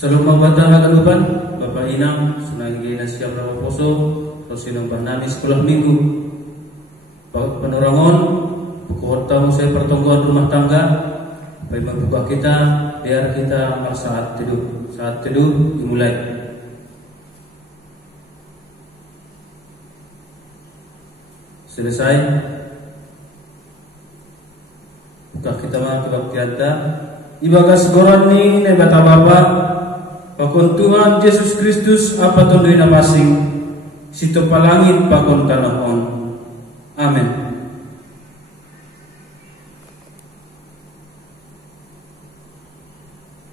Salum mabatang aganuban, Bapak Inang, sunagi na siya praposo, o sinambah namin sekolah minggu. Bakit penerangon, pukota mo sa pertungguan rumah tangga, supaya membuka kita, biar kita saat tidur. Saat tidur dimulai. Selesai. Buka kita mah kebaktianta. Ibagas goran ni nebata Bapa, pakon Tuhan Yesus Kristus apa tunduin napasing, sito palangit pakon tanahon. Amin.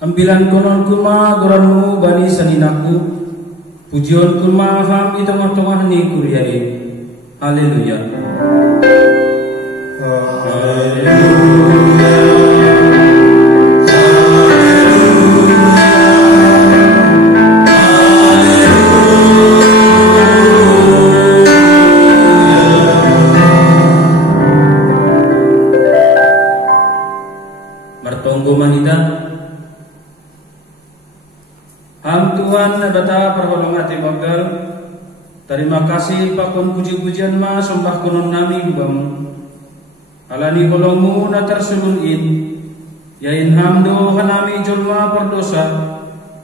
Ambilan konon kuma goranmu bani saninaku, pujion kuma ham di tengah-tengah ni kuriai. Haleluya. Haleluya. Tuhan bata perholongan hati bakal. Terima kasih pakon puji-pujian ma sembah konon nami bamu. Alani kolongmu na tersulun yain hamdo hanami jolma perdosa.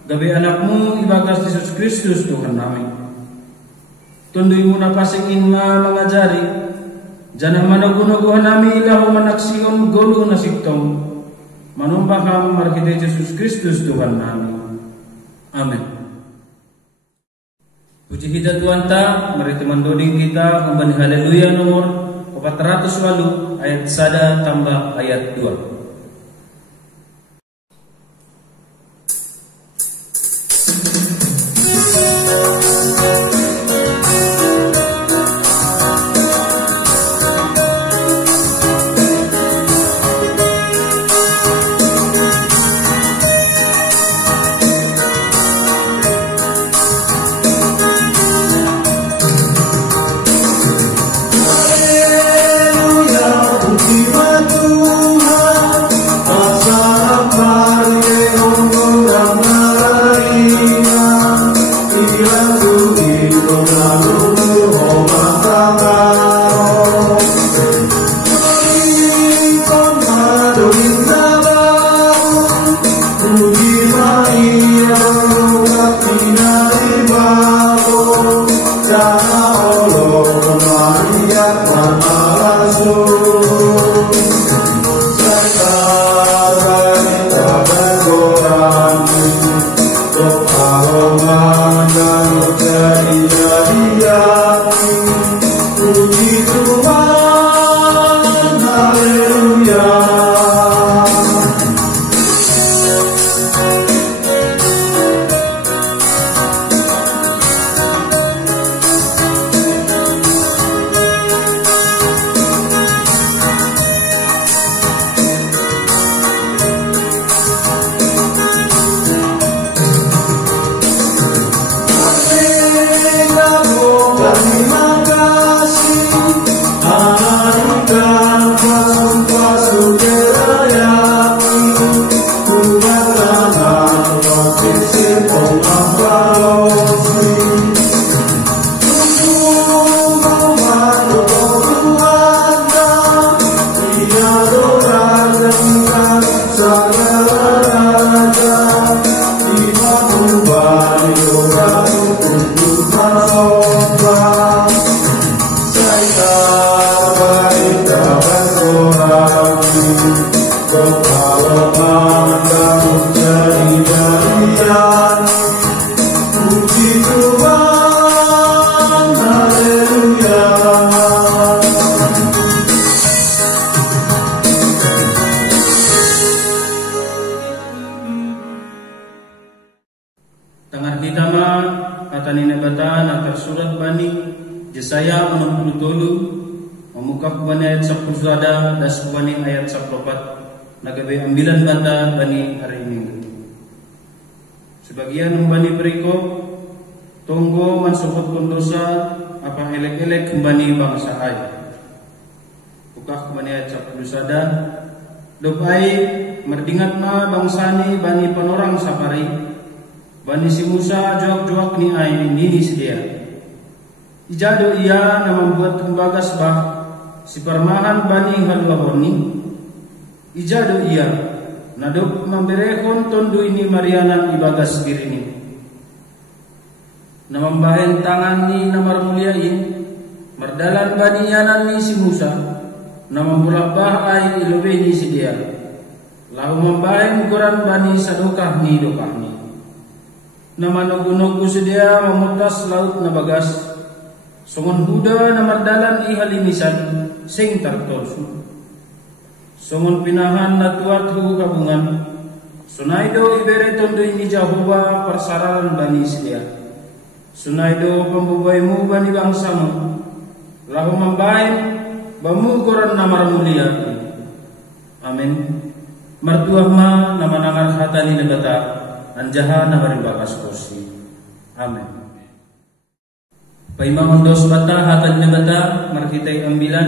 Gabe anakmu ibagas Yesus Kristus Tuhan nami. Tunduimu na pasingin ma mengajari. Jangan managunagu hanami lahu manaksion golu nasiptong. Manumpaham markite Yesus Kristus Tuhan nami. Amin. Puji kita Tuhan ta, mari teman doding kita kembali haleluya nomor 408 ayat 1 tambah ayat 2. Ambilan banda bani hari Minggu. Sebagian membani perikop tunggu mansukut dosa apa elek-elek kembali bangsa ai. Buka kembali ayat 10 sada. Dopai merdingat na bangsani bani penorang sapari bani si Musa juak-juak ni ay nini sedia. Ijado ia na membuat tembagas bah si permahan bani halwahoni. Ijado ia nadok memberehon tondo ini marianan ibagas birini. Na membahen tangan ni na marmuliain mardalan bani yanan ni si Musa na membulabah ay ilobe ni si dia. Lahu membahen ukuran bani sadokah ni dokah ni. Na manugunog si dia memutas laut na bagas. Songon huda na mardalan ihalimisan sing tartolsu. Songon pinahan na tuathu kabungan. Sunaido ibere tondo ini Jehovah persararan bani si dia. Sunaido pembubaimu bani bangsamu. Lahu membaik bamukuran namar mulia. Amin. Mertuah ma nama nangar hatani negata anjaha namar bakas kursi. Amin. Paimamundos bata hatani negata marhitai ambilan.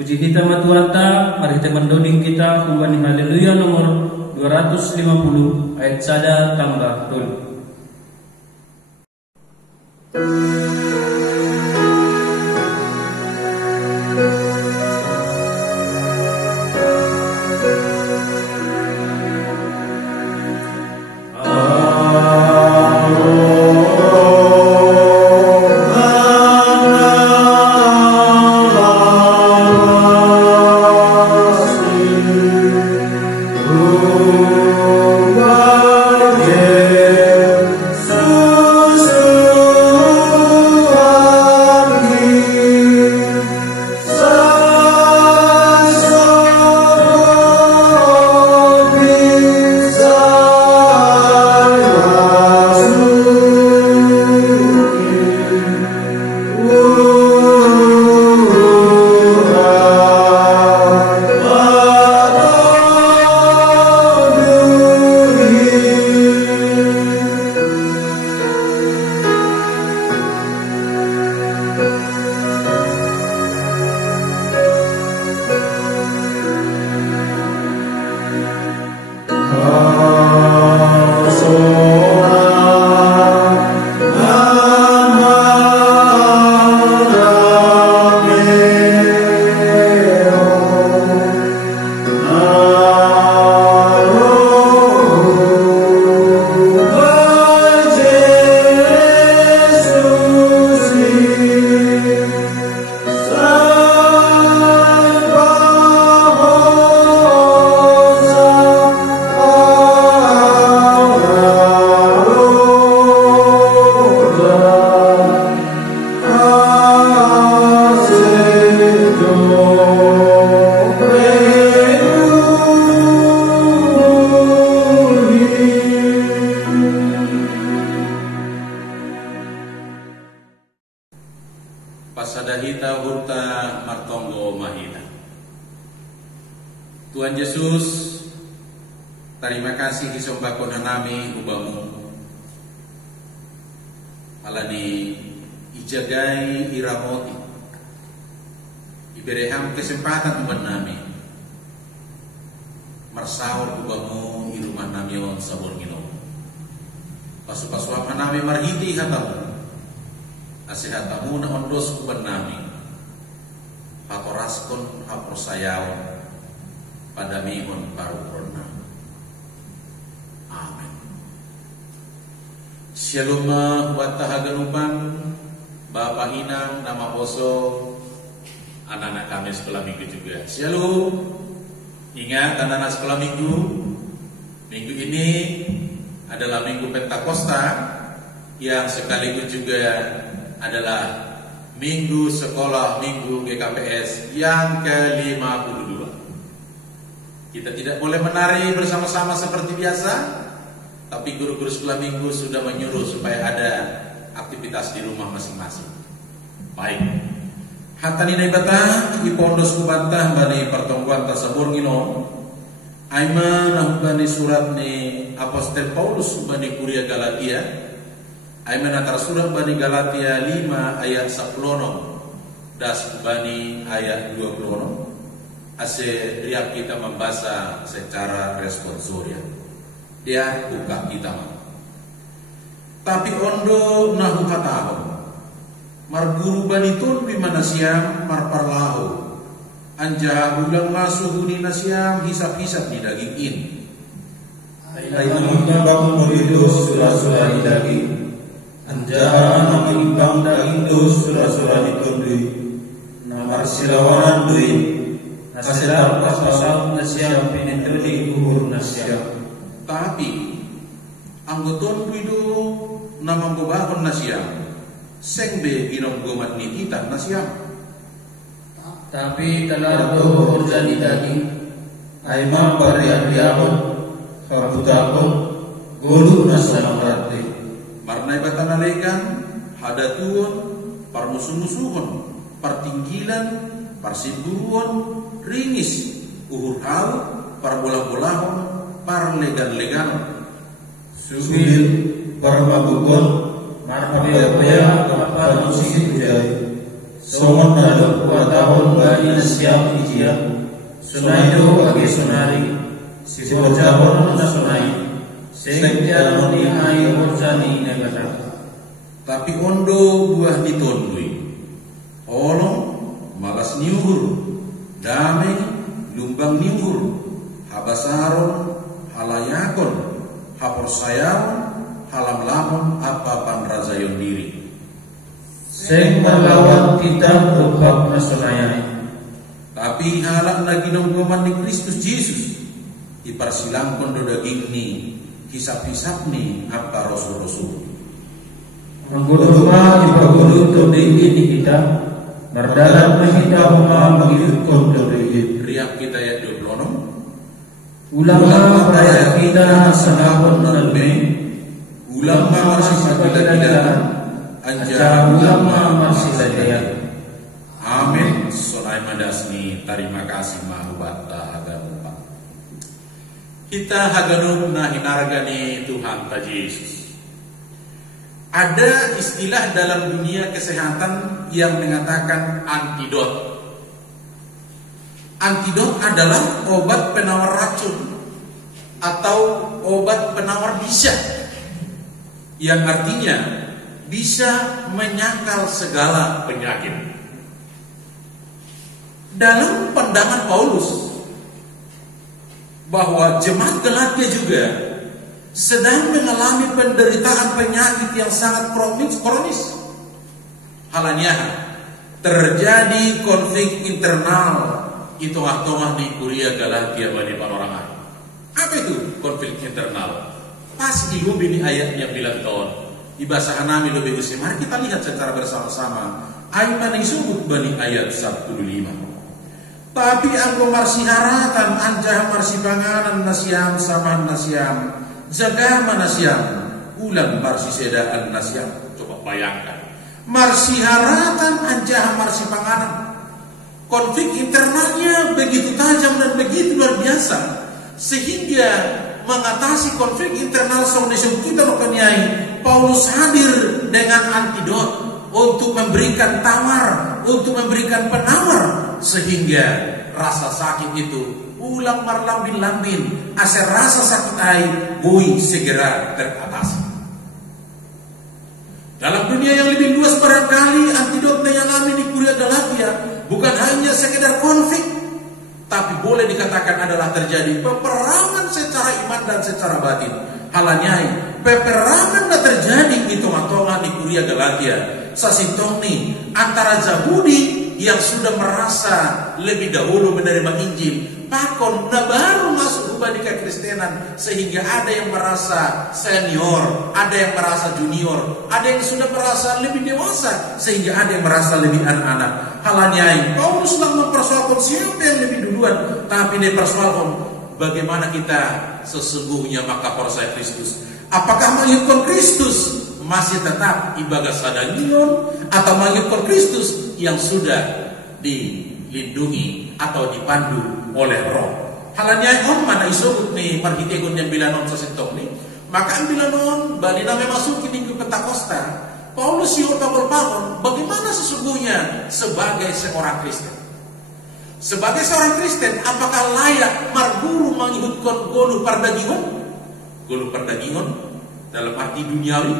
Puji kita matuanta marhitai mendoding kita kumbani haleluya nomor 250 ayat sada tambah dulu. Pasadahita hurta martonggo mahina. Tuhan Yesus, terima kasih disombakon nami ubamu. Alani ijagai iramoti. Ibereham kesempatan uban nami. Marsaur ubamu iruman nami on sabor gino. Pasu-pasuapan nami marhiti hatamu. Asihatamu na ondos kuban nami. Hatoraskon haprosayawan pada mihon parupurna. Amin. Shalom buat tahaganupan Bapak Inang nama Boso anak-anak kami sekolah minggu juga. Shalom. Ingat anak-anak sekolah minggu ini adalah minggu Pentakosta yang sekaligus juga adalah minggu sekolah minggu GKPS yang ke-52. Kita tidak boleh menari bersama-sama seperti biasa, tapi guru-guru sekolah minggu sudah menyuruh supaya ada aktivitas di rumah masing-masing. Baik. Hatani naibata ipondos kubantah bani pertemuan tasabur ngino. Aima nahubani surat ni Apostel Paulus bani Kuria Galatia. Aiman antara surat Bani Galatia 5 ayat 10 das Bani ayat 20. Ase riak kita membaca secara responsorial. Dia buka kita. Tapi ondo nahu hataho marguru banitun bimana siam marparlaho anja ulang masuhuni nasiam hisap-hisap di daging in Aina bangun begitu surah-surah di daging anja nama ibang daging tu surah-surah ditundui namar silawanan dui nasilar pasal nasiam pinituli uhur nasiam. Tapi anggoton itu namang gobakon nasiam sengbe ginom gomat ni kita nasiam. Tapi telah urjani daging aimam parian-riakon kabutakon gulu nasanang rati Marnai batanalekan hadatuon parmusuh-musuhon partinggilan parsimburuon ringis uhur hau parbolah-bolahon parlegan-leganon subil parmabukon marpapaya kapanusi tujai somon nado 2 tahun bani nasiam ijia sunaido age sunari sibojabon na sunai sengtianon ihai urjani negara. Tapi ondo buah ditondui olong malas niuhur damai lumbang niuhur habasaron halayakon haporsayaon halam lamon apa-apan razayon diri Seng melawan kita berbab nasunayai. Tapi halak na ginonggoman ni Kristus Jesus iparsilang kondo daging ni hisap-hisap ni apa rasul-rasul Mengguduma ipagudu todei ini kita Mardalam na kita memahami kondo dei riak kita ya 26 Ulama raya kita sanahon nalme ulama masih kita Anja ulama masih saja. Amin. Sonai madasni terima kasih mahubata haganupa. Kita haganup na hinargani Tuhan ta Yesus. Ada istilah dalam dunia kesehatan yang mengatakan antidot. Antidot adalah obat penawar racun atau obat penawar bisa, yang artinya bisa menyangkal segala penyakit. Dalam pandangan Paulus bahwa jemaat Galatia juga sedang mengalami penderitaan penyakit yang sangat kronis. Halanya terjadi konflik internal itu tengah di Kuria Galatia bani panorangan. Apa itu konflik internal? Pas di ini ayatnya bilang tahun di bahasa Hanami lebih besar. Mari kita lihat secara bersama-sama. Ayat yang disebut bani ayat 15. Tapi anggo marsi haratan anjah marsi panganan nasiam sama nasiam jaga manasiam ulang marsi sedaan nasiam. Coba bayangkan. Marsi haratan anjah marsi panganan. Konflik internalnya begitu tajam dan begitu luar biasa sehingga mengatasi konflik internal disebut kita lokanyai Paulus hadir dengan antidot untuk memberikan tawar, untuk memberikan penawar sehingga rasa sakit itu ulang marlambin-lambin asal rasa sakit ai bui segera teratasi. Dalam dunia yang lebih luas barangkali antidot yang alami di Kuria Galatia bukan hanya sekedar konflik, tapi boleh dikatakan adalah terjadi peperangan secara iman dan secara batin. Halanyai peperangan yang terjadi di tengah-tengah di Kuria Galatia sasintong nih antara Yahudi yang sudah merasa lebih dahulu menerima Injil pakon na baru masuk ke kekristenan sehingga ada yang merasa senior, ada yang merasa junior, ada yang sudah merasa lebih dewasa sehingga ada yang merasa lebih anak-anak. Halanyai Paulus sedang mempersoalkan siapa yang lebih duluan, tapi dia persoalkan bagaimana kita sesungguhnya maka percaya Kristus. Apakah mengikut Kristus masih tetap ibadah sadanion atau mengikut Kristus yang sudah dilindungi atau dipandu oleh Roh? Halanya on mana isubut nih marhitegon yang bilanon sasentok nih. Maka bilanon bali na memasuki minggu Pentakosta. Paulus yung berbangun bagaimana sesungguhnya sebagai seorang Kristen. Sebagai seorang Kristen apakah layak marguru mengikutkan golu perdagingon? Golu perdagingon dalam arti duniawi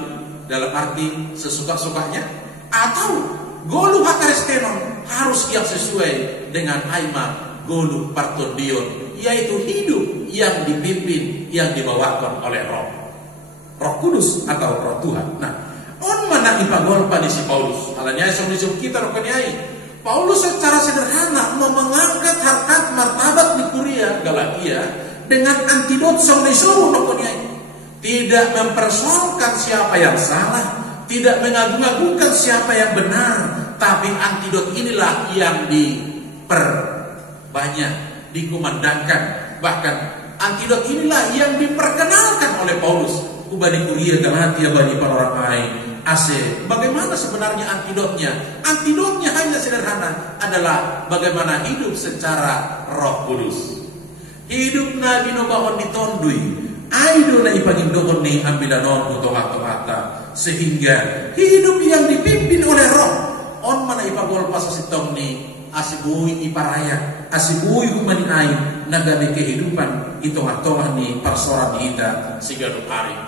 dalam arti sesuka-sukanya, atau golu hakaristhenon harus yang sesuai dengan aima golu partondion, yaitu hidup yang dipimpin, yang dibawakan oleh Roh Kudus atau Roh Tuhan. Nah, on mana ipagol pada si Paulus, alanya disebut kita rokoniai. Paulus secara sederhana mau mengangkat harkat martabat di Kuria Galatia dengan antidot sang nesuruh rokoniai. Tidak mempersoalkan siapa yang salah, tidak mengagung-agungkan siapa yang benar, tapi antidot inilah yang diperbanyak, dikumandangkan. Bahkan antidot inilah yang diperkenalkan oleh Paulus. Ubani Kuria Galatia bani panoramai ase. Bagaimana sebenarnya antidotnya? Antidotnya hanya sederhana, adalah bagaimana hidup secara Roh Kudus. Hidup Nabi Nobahon ditondui. Aido na ipangindohon ni ambilanon utong-atong-ata, sehingga hidup yang dipimpin oleh Roh on mana ipagol pasasitong ni asibui iparaya, asibui humaninay nagabi kehidupan itong-atong ni parsoran ita sigadong hari.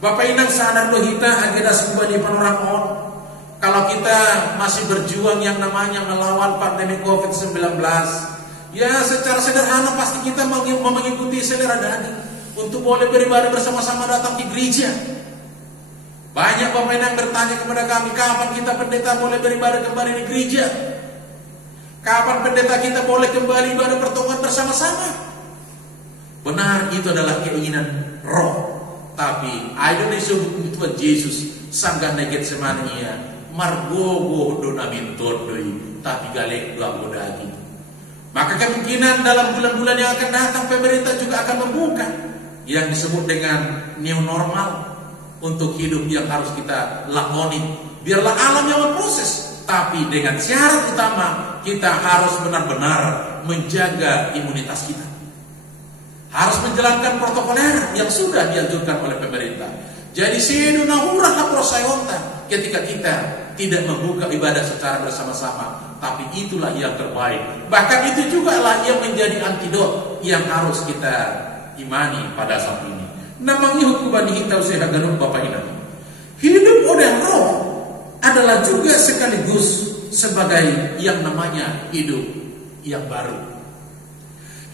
Bapak inang sadar lo hita agedas kubani panoramon, kalau kita masih berjuang yang namanya melawan pandemi COVID-19, ya secara sederhana pasti kita mengikuti selera daging. Untuk boleh beribadah bersama-sama datang di gereja. Banyak pemain yang bertanya kepada kami, kapan kita pendeta boleh beribadah kembali di gereja? Kapan pendeta kita boleh kembali ibadah pertemuan bersama-sama? Benar, itu adalah keinginan Roh. Tapi ayo disebut Tuhan Yesus sangga neget semania margogo donamin tondoi, tapi galek dua bodagi. Maka kemungkinan dalam bulan-bulan yang akan datang pemerintah juga akan membuka yang disebut dengan new normal untuk hidup yang harus kita lakoni. Biarlah alam yang berproses, tapi dengan syarat utama kita harus benar-benar menjaga imunitas kita. Harus menjalankan protokoler yang sudah dianjurkan oleh pemerintah. Jadi seduna hurah haprosayonta ketika kita tidak membuka ibadah secara bersama-sama, tapi itulah yang terbaik. Bahkan itu juga lah yang menjadi antidot yang harus kita imani pada saat ini. Namanya hukum bani hitau sehaganuk Bapak Ina. Hidup oleh Roh adalah juga sekaligus sebagai yang namanya hidup yang baru.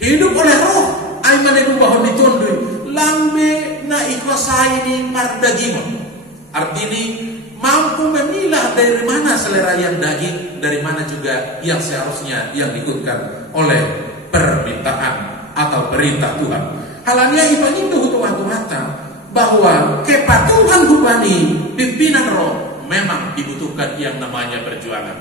Hidup oleh Roh aimane bahwa ditundui lambe na ikuasai di mardagingon. Artinya mampu memilah dari mana selera yang daging, dari mana juga yang seharusnya yang diikutkan oleh permintaan atau perintah Tuhan. Halanya ipangindo hutuan-tuatan bahwa kepatuhan hubani pimpinan Roh memang dibutuhkan yang namanya perjuangan.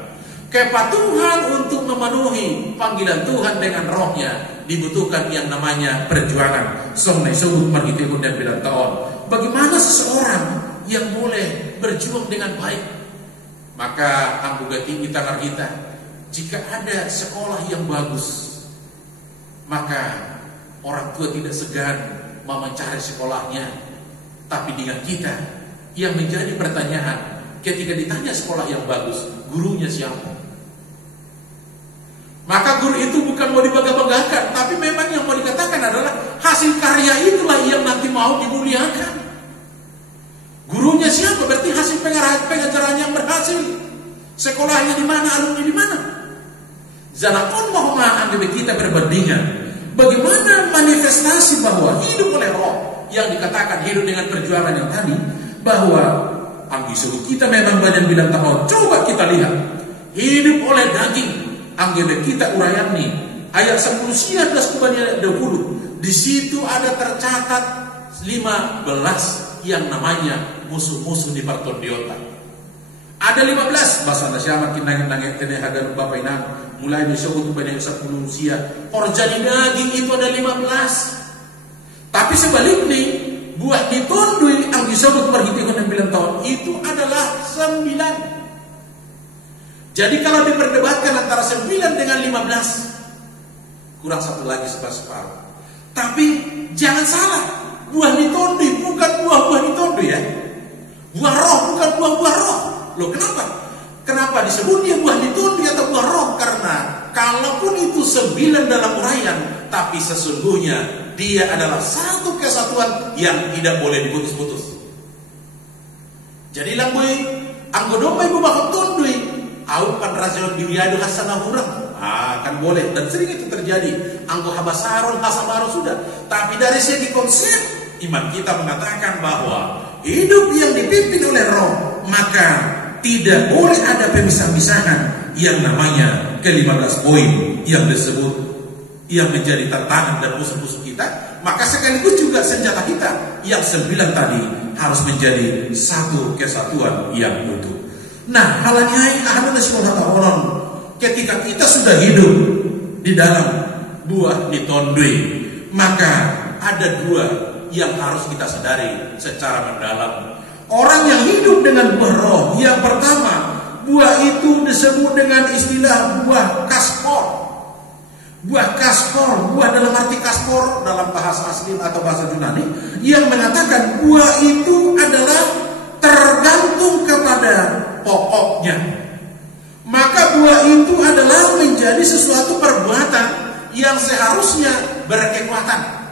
Kepatuhan untuk memenuhi panggilan Tuhan dengan Rohnya dibutuhkan yang namanya perjuangan. Songnai sebut margitikun dan bilang tahun. Bagaimana seseorang yang boleh berjuang dengan baik? Maka anggugati kita kita, jika ada sekolah yang bagus, maka orang tua tidak segan mau mencari sekolahnya. Tapi dengan kita yang menjadi pertanyaan, ketika ditanya sekolah yang bagus, gurunya siapa? Maka guru itu bukan mau dibangga-banggakan, tapi memang yang mau dikatakan adalah hasil karya itulah yang nanti mau dimuliakan. Gurunya siapa? Berarti hasil pengajaran yang berhasil. Sekolahnya di mana, alumni di mana? Zanakon mau mengambil kita berbandingan. Bagaimana manifestasi bahwa hidup oleh Roh yang dikatakan hidup dengan perjuangan yang tadi, bahwa anggisuru kita memang banyak bilang tahu. Coba kita lihat hidup oleh daging. Anggere kita urayani ayat 10 sia 11 20. Di situ ada tercatat 15 yang namanya musuh-musuh di partondiota. Ada 15 bahasa Indonesia makin nangit kene hagar Bapak Inang mulai disebut banyak 10 sia. Orjani daging itu ada 15. Tapi sebaliknya buah ditondui ang disebut perhitungan 9 tahun itu adalah 9. Jadi kalau diperdebatkan antara 9 dengan 15, kurang satu lagi separuh. Tapi jangan salah, buah ditondui bukan buah-buah ditondui ya. Buah roh bukan buah-buah roh. Loh kenapa? Kenapa disebutnya buah ditondui atau buah roh? Karena kalaupun itu 9 dalam uraian, tapi sesungguhnya dia adalah satu kesatuan yang tidak boleh diputus-putus. Jadi lambui anggo domba ibu bakal tundui au pan rajon biriado hasanah hurang. Kan boleh dan sering itu terjadi. Anggo habasaron hasabaron sudah. Tapi dari segi konsep iman kita mengatakan bahwa hidup yang dipimpin oleh Roh, maka tidak boleh ada pemisah-misahan yang namanya ke-15 poin yang disebut yang menjadi tantangan dan musuh-musuh kita. Maka sekaligus juga senjata kita yang 9 tadi harus menjadi satu kesatuan yang utuh. Nah, halanya ahli subhanahu ketika kita sudah hidup di dalam buah ditondoi, maka ada 2 yang harus kita sadari secara mendalam. Orang yang hidup dengan buah roh, yang pertama, buah itu disebut dengan istilah buah kaspor. Buah kaspor, buah dalam arti kaspor dalam bahasa asli atau bahasa Yunani, yang mengatakan buah itu adalah tergantung kepada pokoknya. Maka buah itu adalah menjadi sesuatu perbuatan yang seharusnya berkekuatan.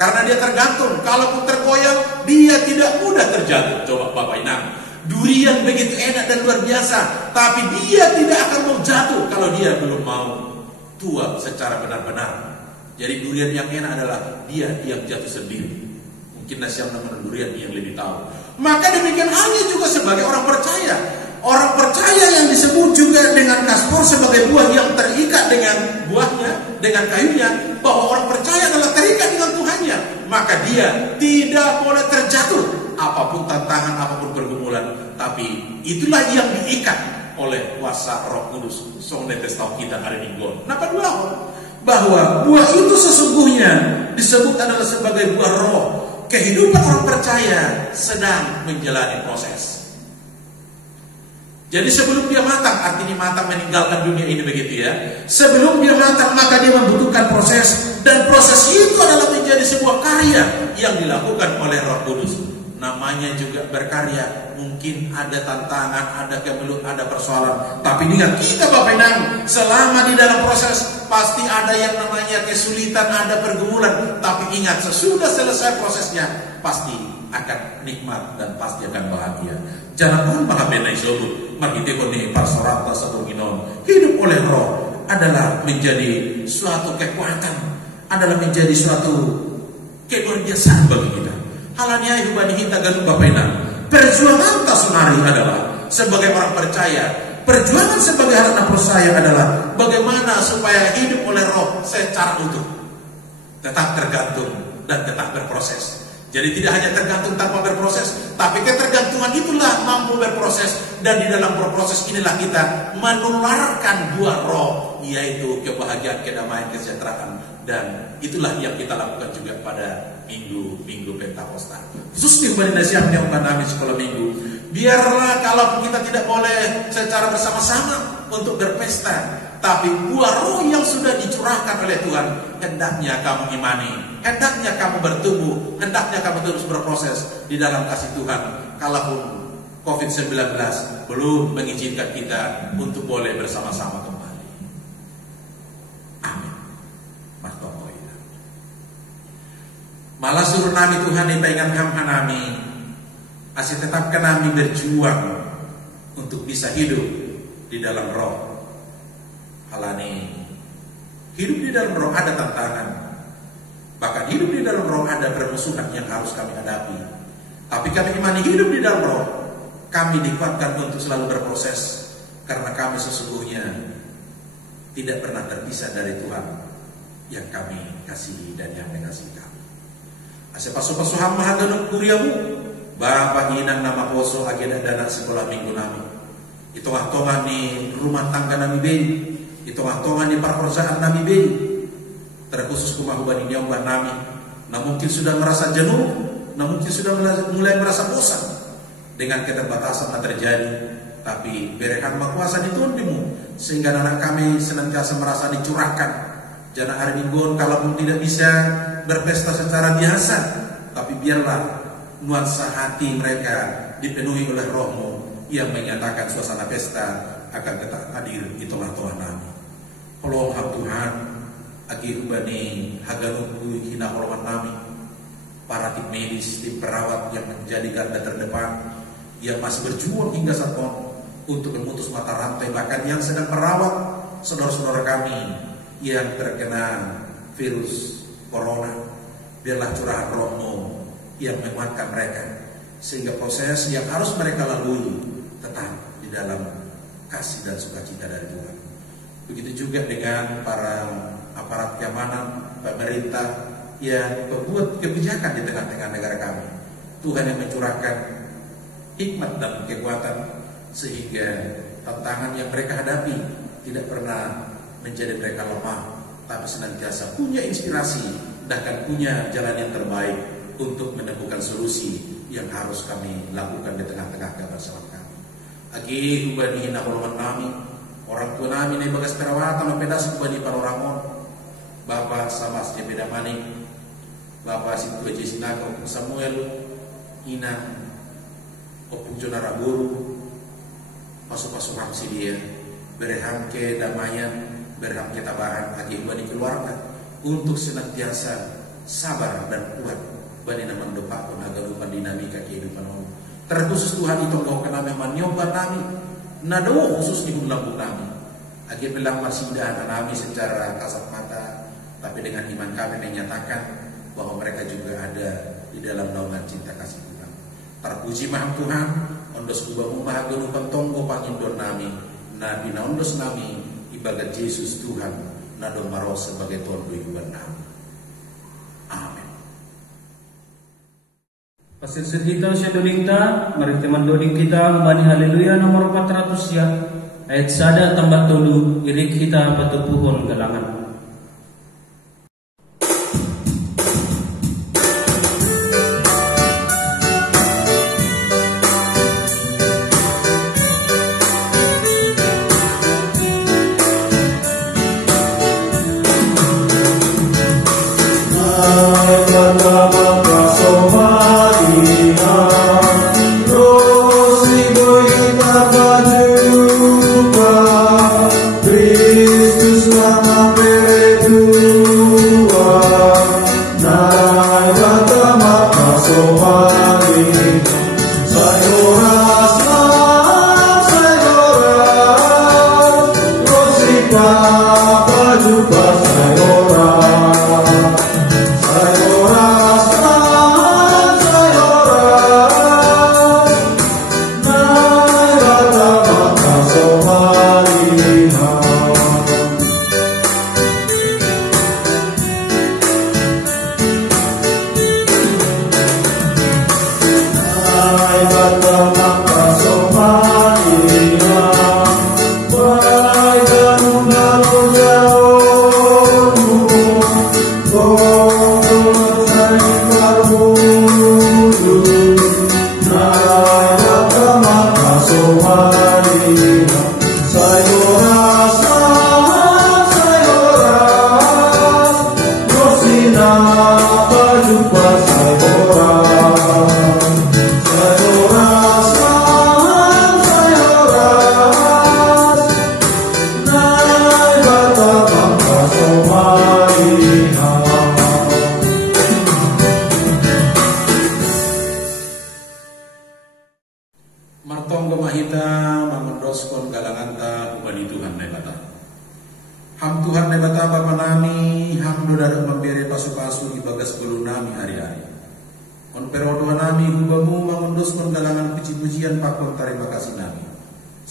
Karena dia tergantung, kalaupun tergoyang, dia tidak mudah terjatuh. Coba Bapak Inang, durian begitu enak dan luar biasa, tapi dia tidak akan mau jatuh kalau dia belum mau tua secara benar-benar. Jadi durian yang enak adalah dia yang jatuh sendiri. Mungkin nasihat teman durian yang lebih tahu. Maka demikian halnya juga sebagai orang percaya. Orang percaya yang disebut juga dengan kaspor sebagai buah yang terikat dengan buahnya, dengan kayunya, bahwa orang percaya adalah terikat dengan Tuhannya, maka dia tidak boleh terjatuh apapun tantangan, apapun pergumulan. Tapi itulah yang diikat oleh kuasa Roh Kudus. Soalnya tahu kita hari ini kenapa dua? Bahwa buah itu sesungguhnya disebut adalah sebagai buah roh. Kehidupan orang percaya sedang menjalani proses. Jadi sebelum dia matang, artinya matang meninggalkan dunia ini begitu ya. Sebelum dia matang, maka dia membutuhkan proses. Dan proses itu adalah menjadi sebuah karya yang dilakukan oleh Roh Kudus. Namanya juga berkarya. Mungkin ada tantangan, ada kemelut, ada persoalan. Tapi ingat kita Bapak Inang, selama di dalam proses pasti ada yang namanya kesulitan, ada pergumulan. Tapi ingat, sesudah selesai prosesnya pasti akan nikmat dan pasti akan bahagia. Jangan mohon mengambil sebut magitiponi parsorata satu ginon. Hidup oleh roh adalah menjadi suatu kekuatan, adalah menjadi suatu kebiasaan bagi kita. Halanya hubani kita gantung Bapak Inang. Perjuangan tasunari adalah sebagai orang percaya. Perjuangan sebagai anak percaya adalah bagaimana supaya hidup oleh roh secara utuh, tetap tergantung dan tetap berproses. Jadi tidak hanya tergantung tanpa berproses, tapi ketergantungan itulah mampu berproses. Dan di dalam berproses inilah kita menularkan buah roh, yaitu kebahagiaan, kedamaian, kesejahteraan. Dan itulah yang kita lakukan juga pada minggu Pentakosta. Khususnya pada nasihatnya umat kami sekolah minggu. Biarlah kalau kita tidak boleh secara bersama-sama untuk berpesta, tapi buah roh yang sudah dicurahkan oleh Tuhan, hendaknya kamu imani, hendaknya kamu bertumbuh, hendaknya kamu terus berproses di dalam kasih Tuhan. Kalaupun COVID-19 belum mengizinkan kita untuk boleh bersama-sama kembali. Amin. Malah suruh nami Tuhan ipaingan hamha nami, asih tetapkan nami berjuang untuk bisa hidup di dalam roh. Halani hidup di dalam roh ada tantangan, bahkan hidup di dalam roh ada permusuhan yang harus kami hadapi. Tapi kami imani hidup di dalam roh, kami dikuatkan untuk selalu berproses, karena kami sesungguhnya tidak pernah terpisah dari Tuhan yang kami kasihi dan yang mengasihi kami. Ase paso-paso hama haganuk kuriamu, Bapak inang nama poso agenda dana sekolah minggu nami. Hitung-hitungan di rumah tangga nami bei, hitung-hitungan di pekerjaan nami bei. Terkhusus kumahubani nyambah nami. Nah mungkin sudah merasa jenuh, nah mungkin sudah mulai merasa bosan dengan keterbatasan yang terjadi. Tapi berikan kuasa ditundimu, sehingga anak kami senantiasa merasa dicurahkan. Jangan hari minggu kalaupun tidak bisa berpesta secara biasa, tapi biarlah nuansa hati mereka dipenuhi oleh rohmu yang menyatakan suasana pesta akan tetap hadir. Itulah Tuhan kami. Tolong Tuhan agi ubani haganuku hina hormat kami, para tim medis, tim perawat yang menjadi garda terdepan, yang masih berjuang hingga saat ini untuk memutus mata rantai, bahkan yang sedang merawat saudara-saudara kami yang terkena virus corona. Biarlah curahan Roh-Mu yang menguatkan mereka, sehingga proses yang harus mereka lalui tetap di dalam kasih dan sukacita dari Tuhan. Begitu juga dengan para aparat keamanan, pemerintah yang membuat kebijakan di tengah-tengah negara kami. Tuhan yang mencurahkan hikmat dan kekuatan, sehingga tantangan yang mereka hadapi tidak pernah menjadi mereka lemah, tapi senantiasa punya inspirasi dan punya jalan yang terbaik untuk menemukan solusi yang harus kami lakukan di tengah-tengah kebersamaan kami. Agi ubani nakolongan kami, orang tua kami na bagas perawatan mempedas ubani para orang Bapak sama si beda manik, Bapak si tua Jesinago Samuel, Ina, Opujo Naraburu, pasuk-pasuk hamsi dia, berhamke damayan, berhamke tabahan, agi ubani keluarga untuk senantiasa sabar dan kuat bani naman doa pun agar lupa dinamika kehidupan orang. Terkhusus Tuhan itu kau kena memang nyoba kami, nado khusus di lambung kami. Agi bilang masih kami secara kasat mata, tapi dengan iman kami menyatakan bahwa mereka juga ada di dalam naungan cinta kasih Tuhan. Terpuji maham Tuhan, ondos kubamu mahaga lupa tonggo pangindon nami, nabi na ondos nami ibagat Yesus Tuhan, nado maros sebagai Tuhan Tuhan nami. Amin. Pasir kita siya dodingta, mari teman doding kita membani haleluya nomor 400 ya. Ayat sada tambah tulu, irik kita patupuhon galangan.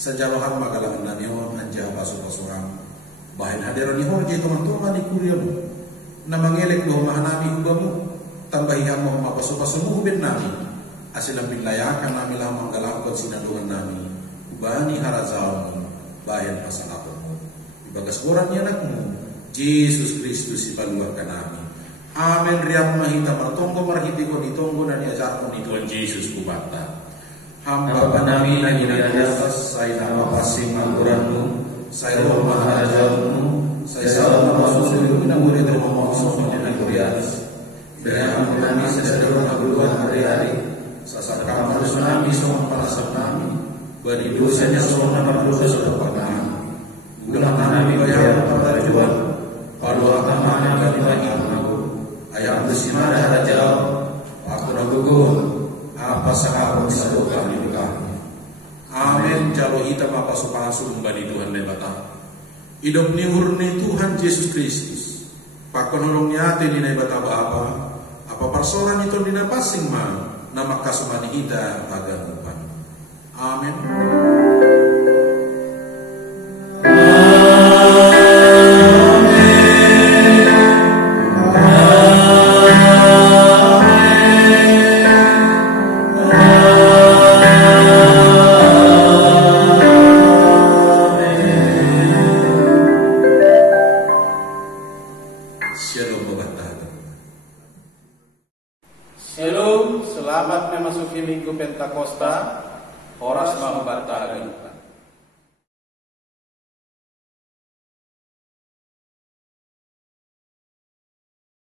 Sejauhan magalangan na niyon anjah pasu-pasuhan bahin hadiran ni Jorge teman-teman di kuriamu na mangelek bahwa mahanami hubamu tambahihan mo mapasu-pasumu hubin nami asin ang pinlayakan nami lang manggalakot sinadungan nami ubani harazamu bahin pasanapon mo ibagas boran ni anakmu Jesus Kristus ipaluarkan nami. Amen. Riang mahita martonggo marhiti ko ditonggo na niajar ko ni Tuhan Yesus kubata. Hamba panami na ginada di atas, saya nama pasing Al-Quranmu, saya roh maharajamu, saya salam masuk na murid roh masuk na kurias. Berang panami sesadar naguluan hari-hari, sasakam harus nami semua palasap nami, bani dosanya semua berdosa sedapat nami. Gulang nami bayar pada Tuhan, pada waktu mana kami lagi mengaku, ayam besimada harajau, aku ragugun. Apa sangat bisa doa di muka jalo hita mapa supasum badi Tuhan ne bata. Hidup ni hurni Tuhan Yesus Kristus. Pakonolong niate ni na bata apa persoalan itu dina pasing ma nama kasumani hita paganupan. Amin. Shalom, selamat memasuki Minggu Pentakosta. Horas mau bertahan.